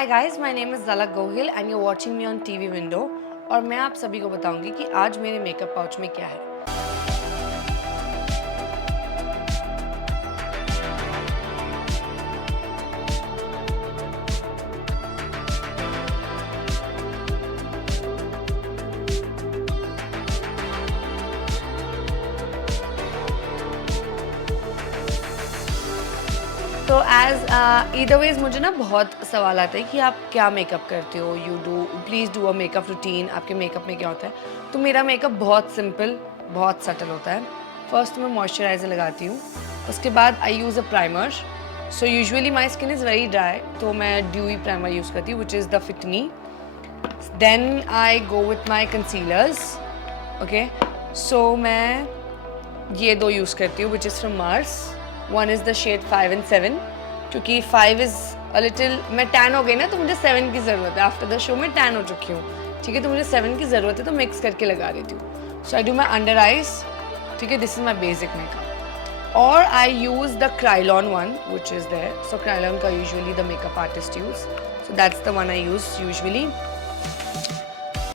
Hi guys, my name is Zalak Gohil and you are watching me on TV window. और मैं आप सभी को बताऊंगी कि आज मेरे मेकअप पाउच में क्या है। तो एज ईदर वेज मुझे ना बहुत सवाल आता है कि आप क्या मेकअप करते हो, you do please do a makeup routine, आपके मेकअप में क्या होता है। तो मेरा मेकअप बहुत सिंपल, बहुत सटल होता है। फर्स्ट मैं मॉइस्चराइज़र लगाती हूँ, उसके बाद I use a primer. So usually my skin is very dry, तो मैं ड्यूई प्राइमर यूज़ करती हूँ which is the fit me. Then I go with my concealers. Okay, so मैं ये दो यूज़ करती हूँ which is from Mars. One is the shade 5 and 7, क्योंकि 5 इज़ अ लिटिल, मैं टैन हो गई ना तो मुझे 7 की ज़रूरत है। आफ्टर द शो मैं टैन हो चुकी हूँ, ठीक है, तो मुझे 7 की ज़रूरत है, तो मिक्स करके लगा देती हूँ। So I do my under eyes, ठीक है, this is my basic makeup. और I use the Kryolan one which is there. So Kryolan का usually the makeup artist use, so that's the one I use usually.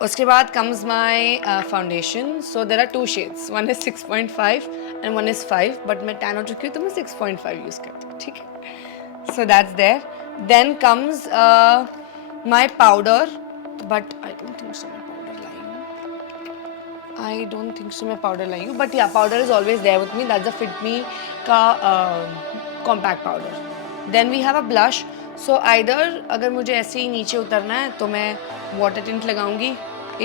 उसके बाद comes my foundation. So there are two shades, one is 6.5 and one is 5, but मैं tan हो चुकी हूँ तो मैं 6.5 use करती हूँ, ठीक है। So that's there. Then comes my powder, but I don't think so मैं पाउडर लाई हूँ। आई डोंट थिंक सो मैं पाउडर लाई हूँ, but ya powder is always there with me, that's the fit me का compact powder. Then we have a blush. So either अगर मुझे ऐसे ही नीचे उतरना है तो मैं वाटर टिंट लगाऊंगी।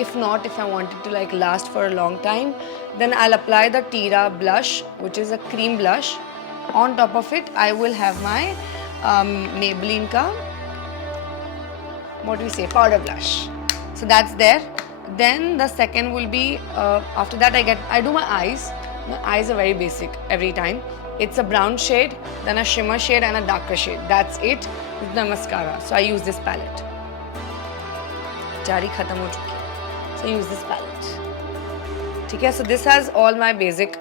If not, if I want it to like last for a long time, then I'll apply the Tira blush, which is a cream blush. On top of it, I will have my Maybelline ka, what do we say, powder blush. So that's there. Then the second will be after that I do my eyes. My eyes are very basic every time. It's a brown shade, then a shimmer shade and a darker shade. That's it with the mascara. So I use this palette. जारी खत्म हो चुकी है, so use this palette. ठीक है, so this has all my basic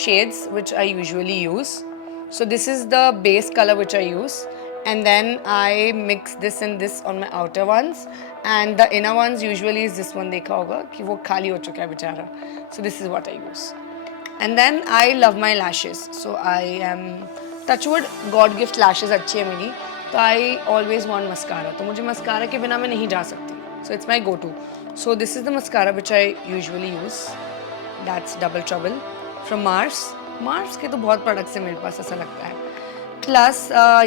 shades which I usually use. So this is the base color which I use, and then I mix this and this on my outer ones, and the inner ones usually is this one. देखा होगा कि वो खाली हो चुका है बेचारा. So this is what I use. And then I love my lashes. So I am touchwood God gift lashes अच्छी है मेरी, तो I always want mascara. तो मुझे mascara के बिना मैं नहीं जा सकती. So it's my go-to. So this is the mascara which I usually use. That's Double Trouble from Mars. Mars के तो बहुत products हैं मेरे पास, ऐसा लगता है. Plus,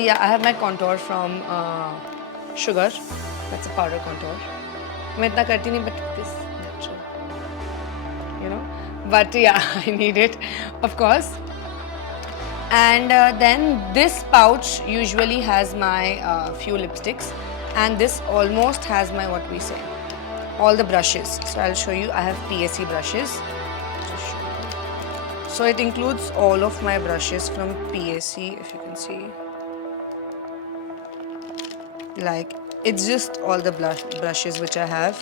yeah, I have my contour from Sugar. That's a powder contour. मैं इतना करती नहीं, but this natural, you know. But yeah, I need it, of course. And then this pouch usually has my few lipsticks, and this almost has my, what we say, all the brushes. So I'll show you. I have PSC brushes. So it includes all of my brushes from PSC, if you can see. Like, it's just all the brushes which I have.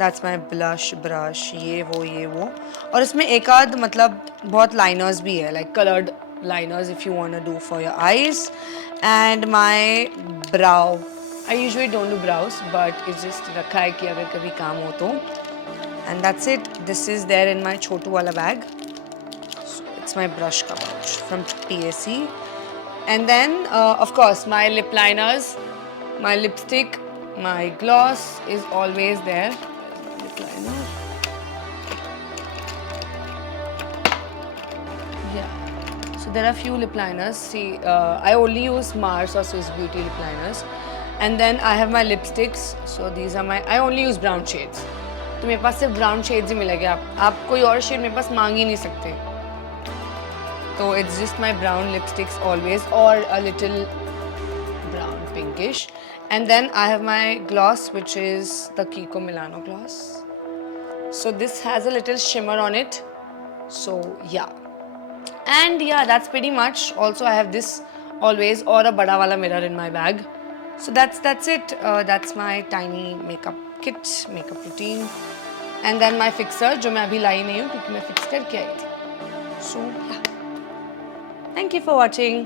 That's my blush brush, ये वो. और इसमें एक आध मतलब बहुत liners भी है, like colored liners if you want to do for your eyes. And my brow, I usually don't do brows, but it's just रखा है कि अगर कभी काम हो तो. And that's it. This is there in my छोटू वाला bag. So it's my brush का pouch from PSC. And then of course my lip liners, my lipstick, my gloss is always there. Lip liner. Yeah. So there are few lip liners. See, I only use Mars or Swiss Beauty lip liners. And then I have my lipsticks. So these are my, I only use brown shades. तो मेरे पास सिर्फ brown shades ही मिलेंगे. आप कोई और shade मेरे पास मांग ही नहीं सकते. So it's just my brown lipsticks always, or a little brown pinkish. And then I have my gloss, which is the Kiko Milano gloss. So this has a little shimmer on it. So yeah. And yeah, that's pretty much. Also I have this always, or a bada wala mirror in my bag. So that's it. That's my tiny makeup kit, makeup routine. And then my fixer, जो मैं अभी लाई नहीं हूँ क्योंकि मैं fix करके आई थी. So yeah. Thank you for watching.